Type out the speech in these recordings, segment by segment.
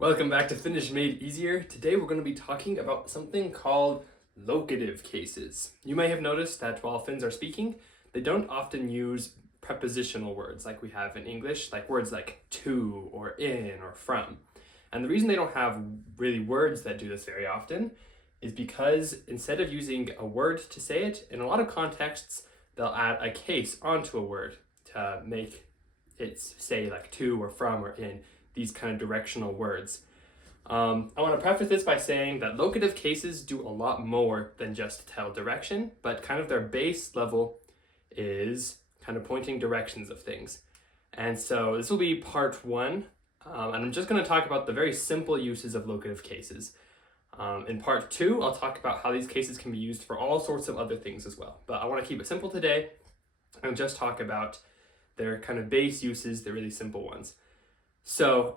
Welcome back to Finnish Made Easier. Today we're going to be talking about something called locative cases. You may have noticed that while Finns are speaking, they don't often use prepositional words like we have in English, like words like to or in or from. And the reason they don't have really words that do this very often is because instead of using a word to say it, in a lot of contexts, they'll add a case onto a word to make it say like to or from or in, these kind of directional words. I want to preface this by saying that locative cases do a lot more than just tell direction, but kind of their base level is kind of pointing directions of things. And so this will be part one, and I'm just going to talk about the very simple uses of locative cases. In part two, I'll talk about how these cases can be used for all sorts of other things as well. But I want to keep it simple today and just talk about their kind of base uses, the really simple ones. So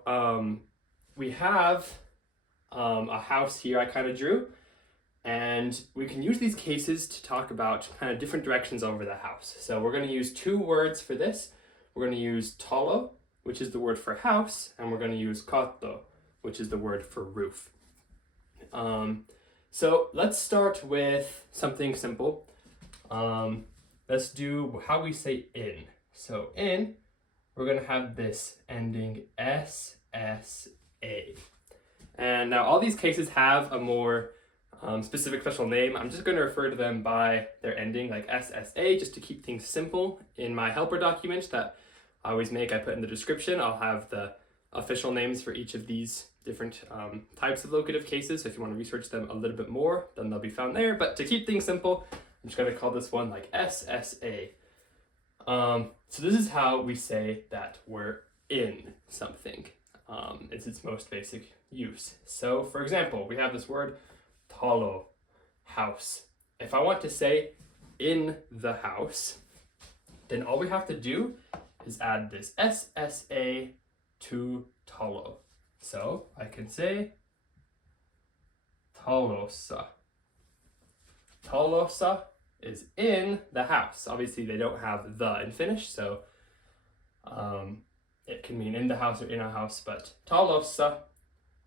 we have a house here I kind of drew, and we can use these cases to talk about kind of different directions over the house. So we're going to use two words for this. We're going to use talo, which is the word for house, and we're going to use katto, which is the word for roof. So let's start with something simple. Let's do how we say in. So in, we're going to have this ending SSA. And now all these cases have a more specific special name. I'm just going to refer to them by their ending, like SSA, just to keep things simple. In my helper document that I always make, I put in the description, I'll have the official names for each of these different types of locative cases. So if you want to research them a little bit more, then they'll be found there. But to keep things simple, I'm just going to call this one like SSA. So this is how we say that we're in something. It's its most basic use. So for example, we have this word talo, house. If I want to say in the house, then all we have to do is add this SSA to talo. So I can say talossa. Talossa is in the house. Obviously they don't have the in Finnish, so it can mean in the house or in a house, but talossa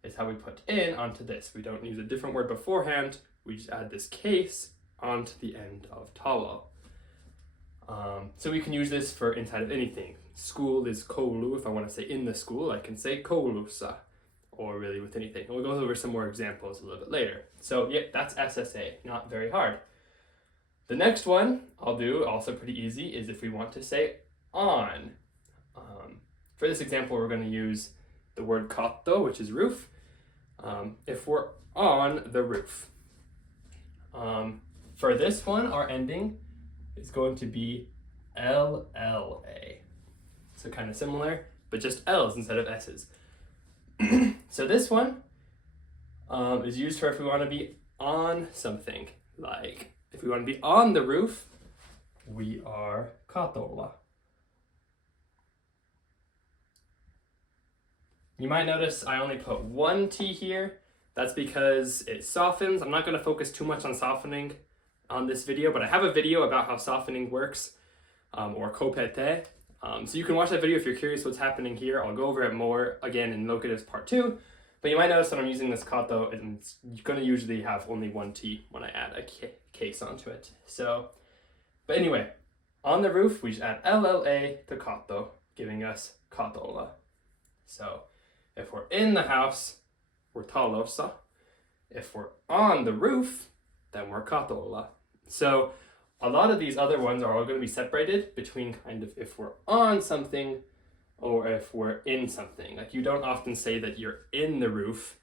is how we put in onto this. We don't use a different word beforehand, we just add this case onto the end of talo. So we can use this for inside of anything. School is koulu. If I want to say in the school, I can say koulussa, or really with anything. And we'll go over some more examples a little bit later. So yeah, that's SSA, not very hard. The next one I'll do, also pretty easy, is if we want to say on. For this example, we're going to use the word katto, which is roof, if we're on the roof. For this one, our ending is going to be LLA. So kind of similar, but just L's instead of S's. So this one is used for if we want to be on something, like if we want to be on the roof, we are katolla. You might notice I only put one T here. That's because it softens. I'm not going to focus too much on softening on this video, but I have a video about how softening works, or kopete. So you can watch that video if you're curious what's happening here. I'll go over it more again in locatives part 2. But you might notice that I'm using this kato, and it's going to usually have only one T when I add a case onto it. So, but anyway, on the roof, we just add LLA to kato, giving us katolla. So, if we're in the house, we're talossa. If we're on the roof, then we're katolla. So, a lot of these other ones are all going to be separated between kind of if we're on something or if we're in something. Like you don't often say that you're in the roof,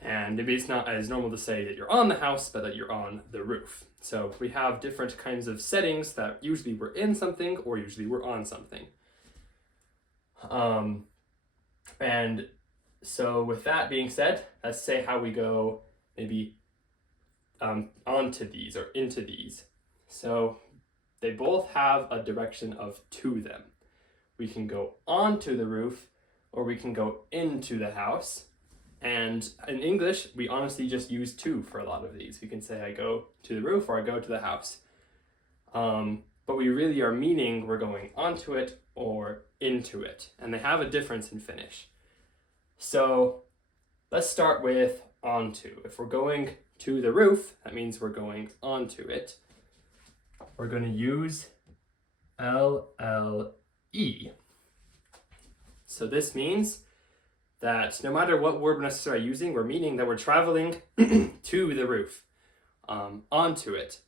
and maybe it's not as normal to say that you're on the house, but that you're on the roof. So we have different kinds of settings that usually we're in something or usually we're on something. And so with that being said, let's say how we go maybe onto these or into these. So they both have a direction of to them. We can go onto the roof or we can go into the house. And in English, we honestly just use to for a lot of these. We can say I go to the roof or I go to the house. But we really are meaning we're going onto it or into it. And they have a difference in Finnish. So let's start with onto. If we're going to the roof, that means we're going onto it. We're going to use LLE. So this means that no matter what word we're necessarily using, we're meaning that we're traveling to the roof, onto it.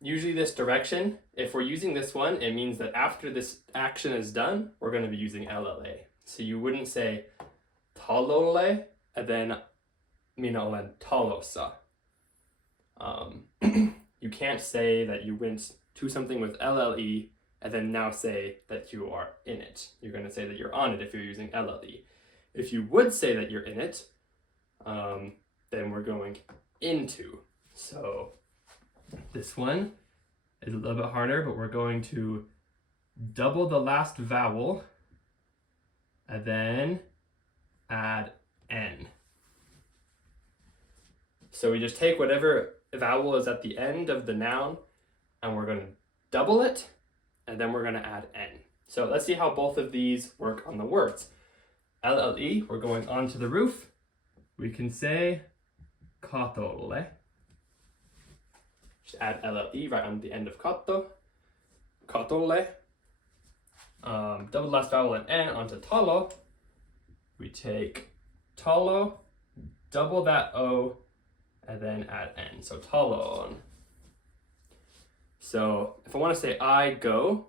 Usually this direction, if we're using this one, it means that after this action is done, we're going to be using LLA. So you wouldn't say talole and then mina olen talossa. You can't say that you went to something with LLE and then now say that you are in it. You're going to say that you're on it if you're using LLE. If you would say that you're in it, then we're going into. So this one is a little bit harder, but we're going to double the last vowel and then add N. So we just take whatever vowel is at the end of the noun and we're going to double it and then we're going to add N. So let's see how both of these work on the words. LLE, we're going onto the roof. We can say katolle. Just add LLE right on the end of kato. Katolle. Double last vowel and N onto talo. We take talo, double that O, and then add N. So talon. So if I want to say I go,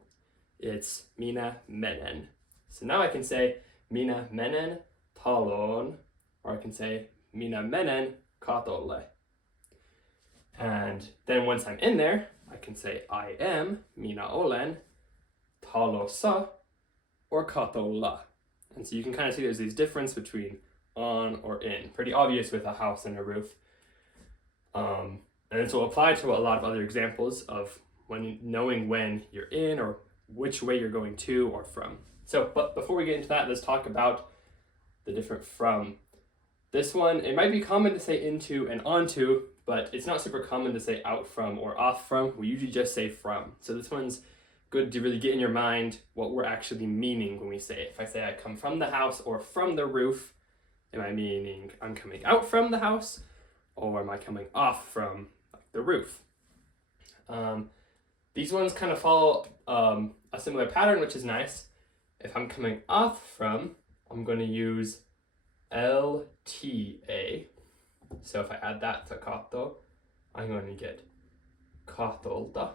it's mina menen. So now I can say mina menen talon, or I can say mina menen katolle. And then once I'm in there, I can say I am mina olen talossa or katolla. And so you can kind of see there's these difference between on or in. Pretty obvious with a house and a roof. And this will apply to a lot of other examples of knowing when you're in or which way you're going to or from. So, but before we get into that, let's talk about the different from. This one, it might be common to say into and onto, but it's not super common to say out from or off from. We usually just say from. So this one's good to really get in your mind what we're actually meaning when we say it. If I say I come from the house or from the roof, am I meaning I'm coming out from the house or am I coming off from the roof? These ones kind of follow a similar pattern, which is nice. If I'm coming off from, I'm going to use LTA. So if I add that to kato, I'm going to get katolta.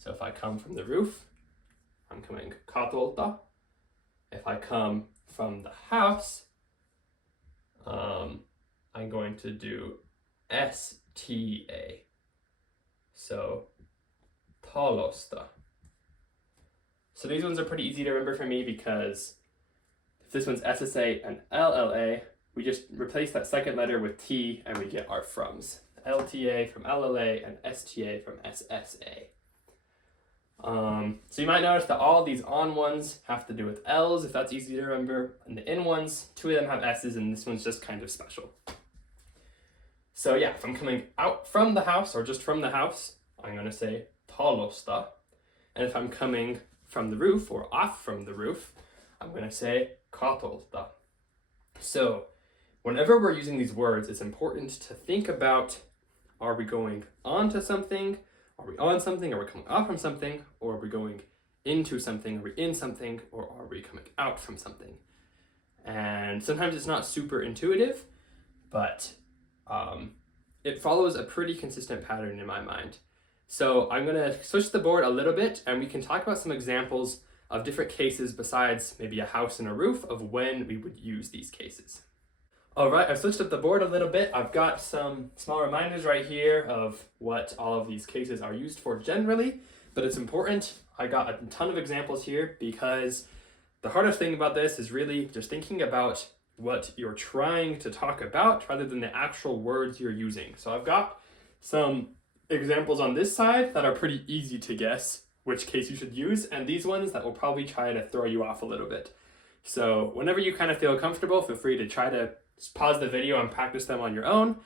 So if I come from the roof, I'm coming katolta. If I come from the house, I'm going to do STA. So talosta. So these ones are pretty easy to remember for me because if this one's SSA and LLA, we just replace that second letter with T and we get our froms. LTA from LLA and STA from SSA. So you might notice that all these on ones have to do with L's, if that's easy to remember, and the in ones, two of them have S's, and this one's just kind of special. So yeah, if I'm coming out from the house or just from the house, I'm going to say talosta. And if I'm coming from the roof or off from the roof, I'm going to say katolta. So whenever we're using these words, it's important to think about, are we going onto something? Are we on something? Are we coming off from something? Or are we going into something? Are we in something? Or are we coming out from something? And sometimes it's not super intuitive, but it follows a pretty consistent pattern in my mind. So I'm going to switch the board a little bit and we can talk about some examples of different cases besides maybe a house and a roof of when we would use these cases. All right, I've switched up the board a little bit. I've got some small reminders right here of what all of these cases are used for generally, but it's important. I got a ton of examples here because the hardest thing about this is really just thinking about what you're trying to talk about rather than the actual words you're using. So I've got some examples on this side that are pretty easy to guess which case you should use, and these ones that will probably try to throw you off a little bit. So whenever you kind of feel comfortable, feel free to try to pause the video and practice them on your own.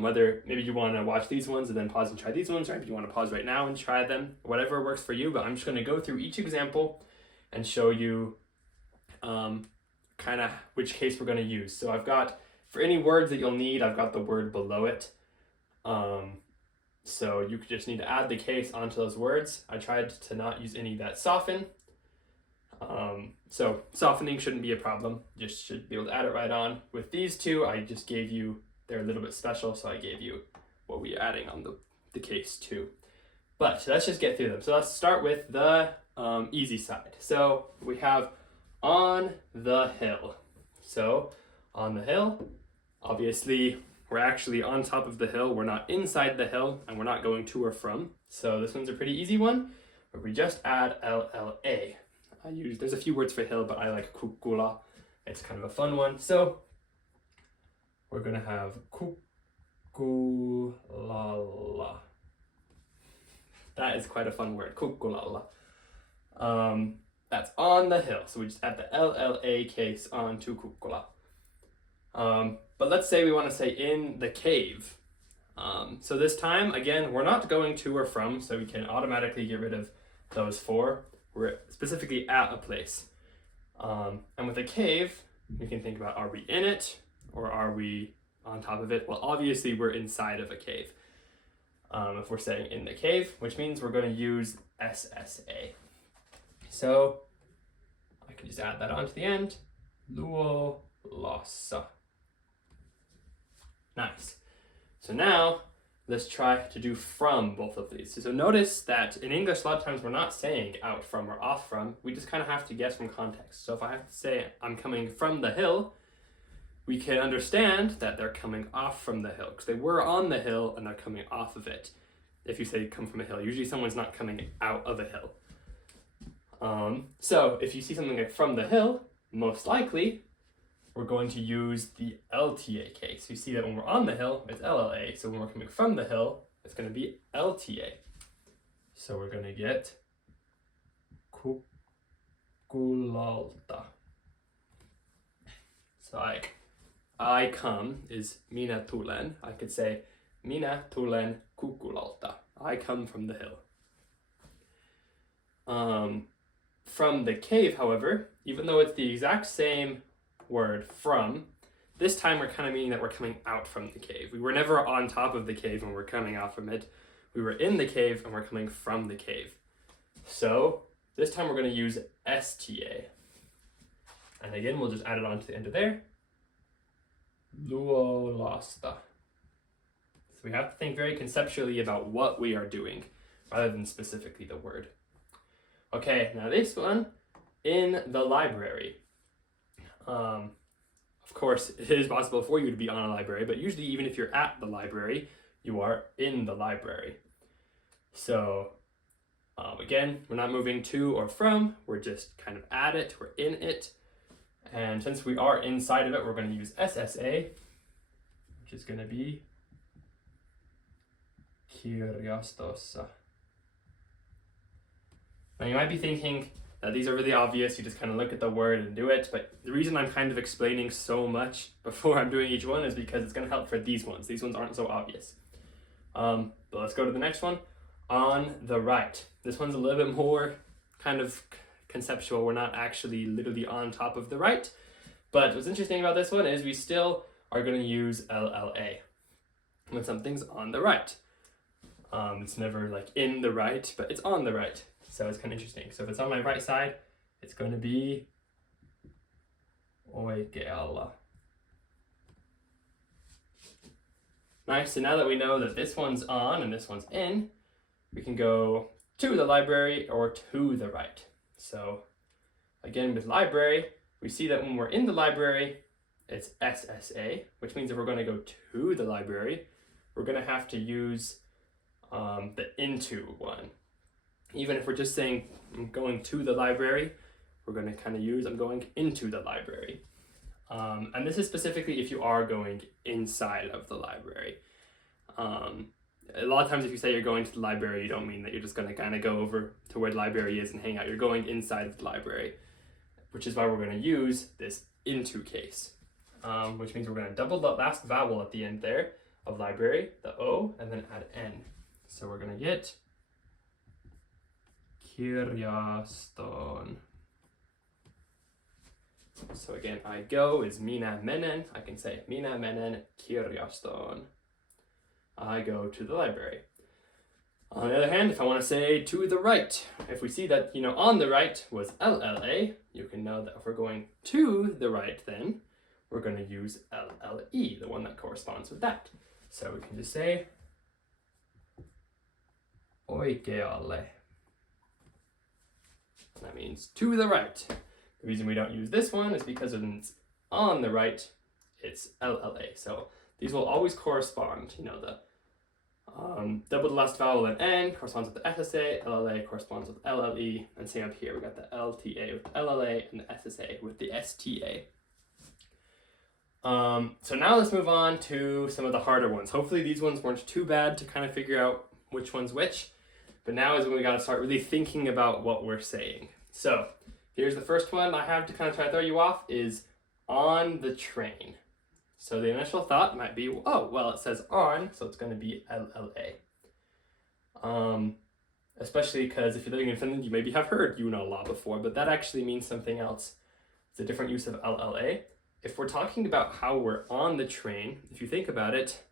Whether maybe you want to watch these ones and then pause and try these ones, or maybe you want to pause right now and try them, whatever works for you. But I'm just going to go through each example and show you kind of which case we're going to use. So I've got, for any words that you'll need, I've got the word below it. So you just need to add the case onto those words. I tried to not use any that soften. So softening shouldn't be a problem. Just should be able to add it right on. With these two, I just gave you, they're a little bit special, so I gave you what we're adding on the case too. But let's just get through them. So let's start with the easy side. So we have on the hill. So on the hill, obviously we're actually on top of the hill. We're not inside the hill, and we're not going to or from. So this one's a pretty easy one, where we just add LLA. There's a few words for hill, but I like kukula. It's kind of a fun one. So we're gonna have kukulala. That is quite a fun word, kukulala. That's on the hill. So we just add the LLA case onto kukula. But let's say we want to say in the cave. So this time, again, we're not going to or from, so we can automatically get rid of those four. We're specifically at a place. And with a cave, we can think about, are we in it or are we on top of it? Well, obviously we're inside of a cave. If we're saying in the cave, which means we're going to use SSA. So I can just add that onto the end. Luo lossa. Nice. So now let's try to do from both of these. So notice that in English, a lot of times we're not saying out from or off from. We just kind of have to guess from context. So if I have to say I'm coming from the hill, we can understand that they're coming off from the hill because they were on the hill and they're coming off of it. If you say come from a hill, usually someone's not coming out of a hill. So if you see something like from the hill, most likely we're going to use the LTA case. You see that when we're on the hill, it's LLA. So when we're coming from the hill, it's going to be LTA. So we're going to get kukulalta. So I come is minä tulen. I could say minä tulen kukulalta. I come from the hill. From the cave, however, even though it's the exact same word from, this time we're kind of meaning that we're coming out from the cave. We were never on top of the cave when we're coming out from it. We were in the cave and we're coming from the cave. So this time we're going to use STA. And again, we'll just add it on to the end of there. Luolasta. So we have to think very conceptually about what we are doing rather than specifically the word. Okay, now this one, in the library. Of course, it is possible for you to be on a library, but usually even if you're at the library, you are in the library. So again, we're not moving to or from, we're just kind of at it, we're in it. And since we are inside of it, we're going to use SSA, which is going to be kirjastossa. Now you might be thinking that these are really obvious, you just kind of look at the word and do it, but the reason I'm kind of explaining so much before I'm doing each one is because it's going to help for these ones. These ones aren't so obvious. But let's go to the next one. On the right. This one's a little bit more kind of conceptual. We're not actually literally on top of the right, but what's interesting about this one is we still are going to use LLA when something's on the right. It's never like in the right, but it's on the right. So it's kind of interesting. So if it's on my right side, it's going to be oikealla. Nice, so now that we know that this one's on and this one's in, we can go to the library or to the right. So again, with library, we see that when we're in the library, it's SSA, which means if we're going to go to the library, we're going to have to use the into one. Even if we're just saying I'm going to the library, we're going to kind of use I'm going into the library. And this is specifically if you are going inside of the library. A lot of times if you say you're going to the library, you don't mean that you're just going to kind of go over to where the library is and hang out. You're going inside of the library, which is why we're going to use this into case, which means we're going to double the last vowel at the end there of library, the O, and then add N. So we're going to get kirjaston. So again, I go is minä menen. I can say minä menen kirjastoon. I go to the library. On the other hand, if I want to say to the right, if we see that, on the right was LLA, you can know that if we're going to the right, then we're going to use LLE, the one that corresponds with that. So we can just say oikealle. That means to the right. The reason we don't use this one is because when it's on the right, it's LLA. So these will always correspond. The double the last vowel and N corresponds with the SSA, LLA corresponds with LLE, and same up here, we got the LTA with LLA and the SSA with the STA. So now let's move on to some of the harder ones. Hopefully these ones weren't too bad to kind of figure out which one's which, but now is when we got to start really thinking about what we're saying. So here's the first one I have to kind of try to throw you off is on the train. So the initial thought might be, oh, well, it says on, so it's going to be LLA. Especially because if you're living in Finland, you maybe have heard Junala before, but that actually means something else. It's a different use of LLA. If we're talking about how we're on the train, if you think about it,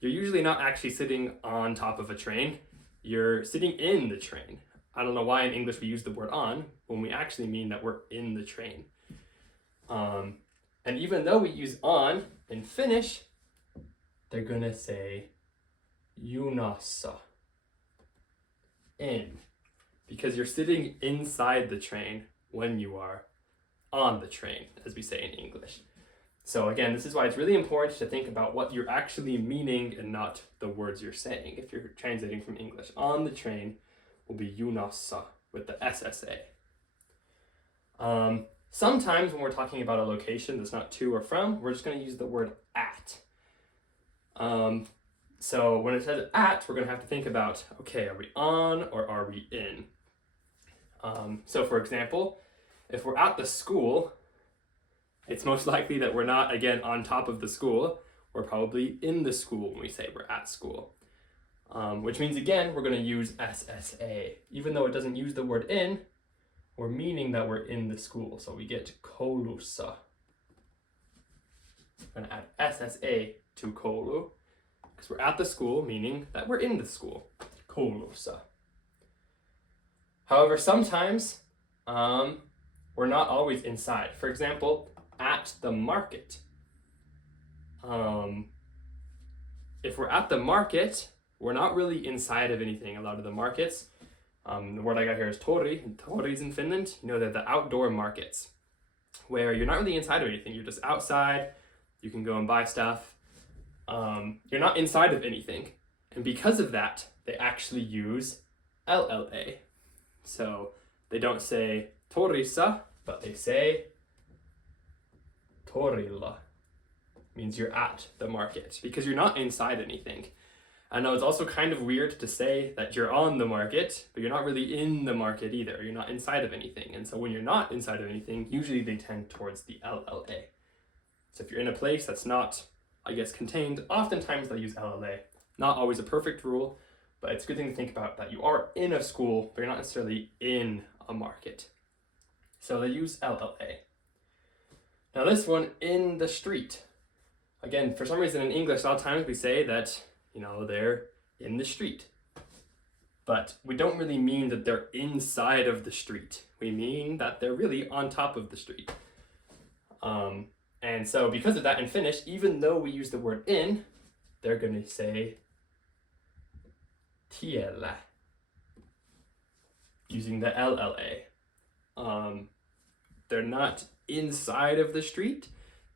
you're usually not actually sitting on top of a train. You're sitting in the train. I don't know why in English we use the word on when we actually mean that we're in the train. And even though we use on in Finnish, they're gonna say junassa, in, because you're sitting inside the train when you are on the train, as we say in English. So again, this is why it's really important to think about what you're actually meaning and not the words you're saying. If you're translating from English, on the train will be junassa with the SSA. Sometimes when we're talking about a location that's not to or from, we're just going to use the word at. So when it says at, we're going to have to think about, okay, are we on or are we in? So for example, if we're at the school, it's most likely that we're not, again, on top of the school. We're probably in the school when we say we're at school. Which means, again, we're going to use SSA. Even though it doesn't use the word in, we're meaning that we're in the school. So we get koulussa. We're going to add SSA to koulu because we're at the school, meaning that we're in the school. Koulussa. However, sometimes we're not always inside. For example, at the market. If we're at the market, we're not really inside of anything. A lot of the markets, the word I got here is tori, and toris in Finland, they're the outdoor markets where you're not really inside of anything. You're just outside, you can go and buy stuff. You're not inside of anything. And because of that, they actually use LLA. So they don't say torissa, but they say torilla. Means you're at the market because you're not inside anything. I know it's also kind of weird to say that you're on the market, but you're not really in the market either. You're not inside of anything. And so when you're not inside of anything, usually they tend towards the LLA. So if you're in a place that's not, contained, oftentimes they'll use LLA. Not always a perfect rule, but it's a good thing to think about that you are in a school, but you're not necessarily in a market. So they use LLA. Now this one, in the street. Again, for some reason in English, a lot of times we say that, they're in the street. But we don't really mean that they're inside of the street. We mean that they're really on top of the street. And so because of that in Finnish, even though we use the word in, they're going to say tiellä, using the LLA. They're not inside of the street.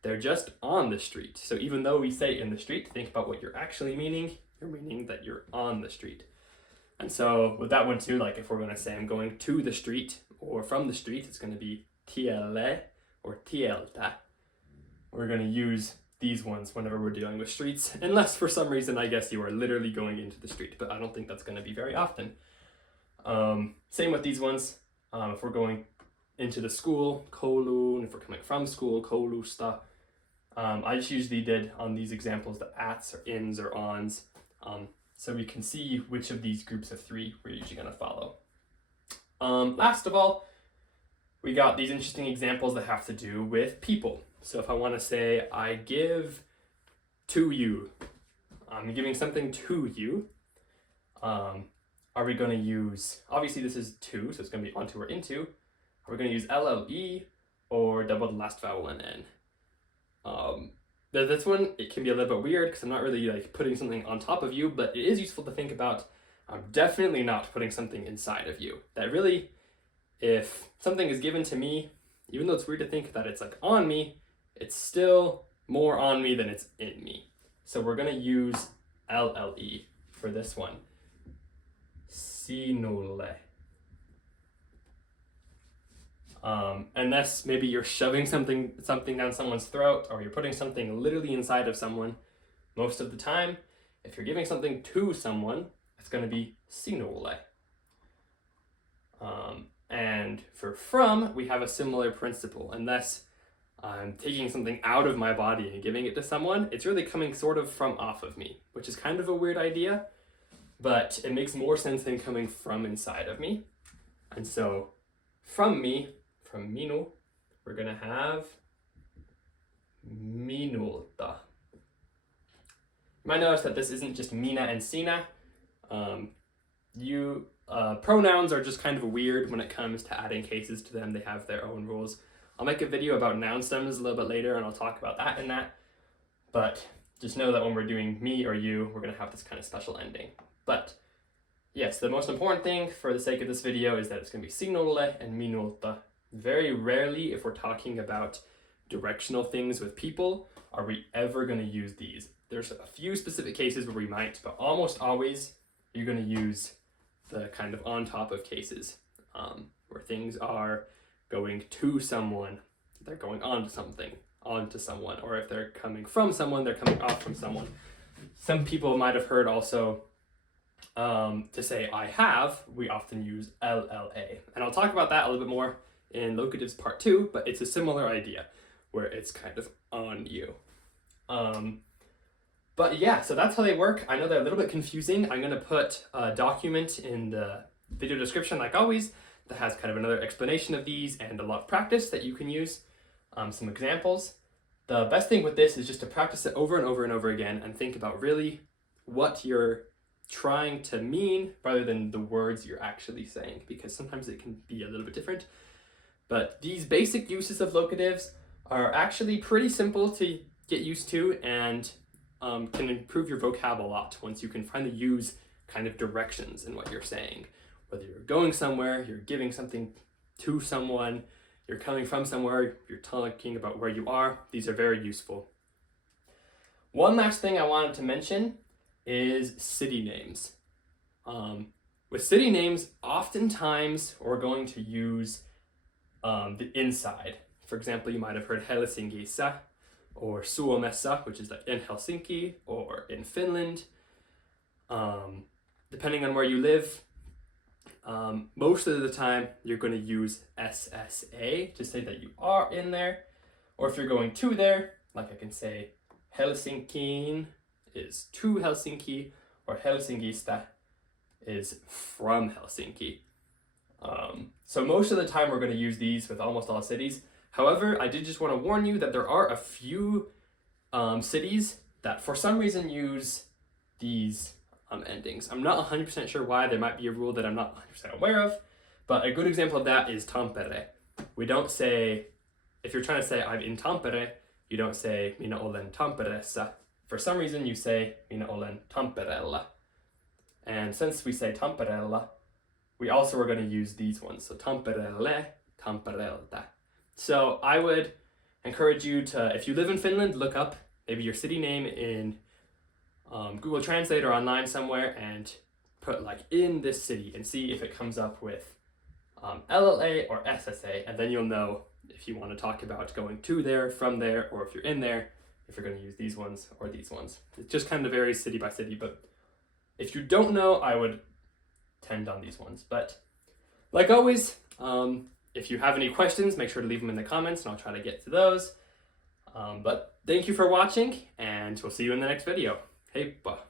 They're just on the street. So even though we say in the street, think about what you're actually meaning. You're meaning that you're on the street. And so with that one too, like if we're going to say I'm going to the street or from the street, it's going to be tielle or tieltä. We're going to use these ones whenever we're dealing with streets, unless for some reason, I guess you are literally going into the street, but I don't think that's going to be very often. Same with these ones. If we're going into the school, koulu, and if we're coming from school, koulusta. I just usually did on these examples the ats or ins or ons, so we can see which of these groups of three we're usually going to follow. Last of all, we got these interesting examples that have to do with people. So if I want to say, I give to you, I'm giving something to you. Are we going to use, obviously this is to, so it's going to be onto or into. Are we going to use LLE or double the last vowel and N? This one, it can be a little bit weird because I'm not really like putting something on top of you, but it is useful to think about. I'm definitely not putting something inside of you. That really, if something is given to me, even though it's weird to think that it's like on me, it's still more on me than it's in me. So we're going to use LLE for this one. Sinulle. Unless maybe you're shoving something down someone's throat, or you're putting something literally inside of someone. Most of the time, if you're giving something to someone, it's going to be sinulle. And for from, we have a similar principle. Unless I'm taking something out of my body and giving it to someone, it's really coming sort of from off of me, which is kind of a weird idea, but it makes more sense than coming from inside of me. And so from me, from minu, we're going to have minulta. You might notice that this isn't just mina and sina. Pronouns are just kind of weird when it comes to adding cases to them. They have their own rules. I'll make a video about noun stems a little bit later, and I'll talk about that in that. But just know that when we're doing me or you, we're going to have this kind of special ending. But yes, the most important thing for the sake of this video is that it's going to be sinulle and minulta. Very rarely, if we're talking about directional things with people, are we ever going to use these. There's a few specific cases where we might, but almost always you're going to use the kind of on top of cases where things are going to someone, they're going on to something, onto someone, or if they're coming from someone, they're coming off from someone. Some people might have heard also to say I have, we often use LLA. And I'll talk about that a little bit more in locatives part 2, but it's a similar idea where it's kind of on you. But yeah, so that's how they work. I know they're a little bit confusing. I'm going to put a document in the video description, like always, that has kind of another explanation of these and a lot of practice that you can use, some examples. The best thing with this is just to practice it over and over and over again and think about really what you're trying to mean rather than the words you're actually saying, because sometimes it can be a little bit different. But these basic uses of locatives are actually pretty simple to get used to and can improve your vocab a lot once you can finally use kind of directions in what you're saying. Whether you're going somewhere, you're giving something to someone, you're coming from somewhere, you're talking about where you are, these are very useful. One last thing I wanted to mention is city names. With city names, oftentimes we're going to use the inside. For example, you might have heard Helsingissa or Suomessa, which is like in Helsinki or in Finland. Depending on where you live, most of the time you're going to use SSA to say that you are in there. Or if you're going to there, like I can say Helsinkiin is to Helsinki, or Helsingistä is from Helsinki. So most of the time we're going to use these with almost all cities. However, I did just want to warn you that there are a few cities that for some reason use these endings. I'm not 100% sure why. There might be a rule that I'm not 100% aware of, but a good example of that is Tampere. We don't say, if you're trying to say I'm in Tampere, you don't say minä olen Tampereessa. For some reason you say minä olen Tampereella. And since we say Tampereella, we also are going to use these ones. So Tampereelle, Tampereelta. So I would encourage you to, if you live in Finland, look up maybe your city name in Google Translate or online somewhere and put like in this city and see if it comes up with LLA or SSA, and then you'll know if you want to talk about going to there, from there, or if you're in there, if you're going to use these ones or these ones. It just kind of varies city by city, but if you don't know, I would tend on these ones. But like always, if you have any questions, make sure to leave them in the comments and I'll try to get to those. But thank you for watching, and we'll see you in the next video. Heippa!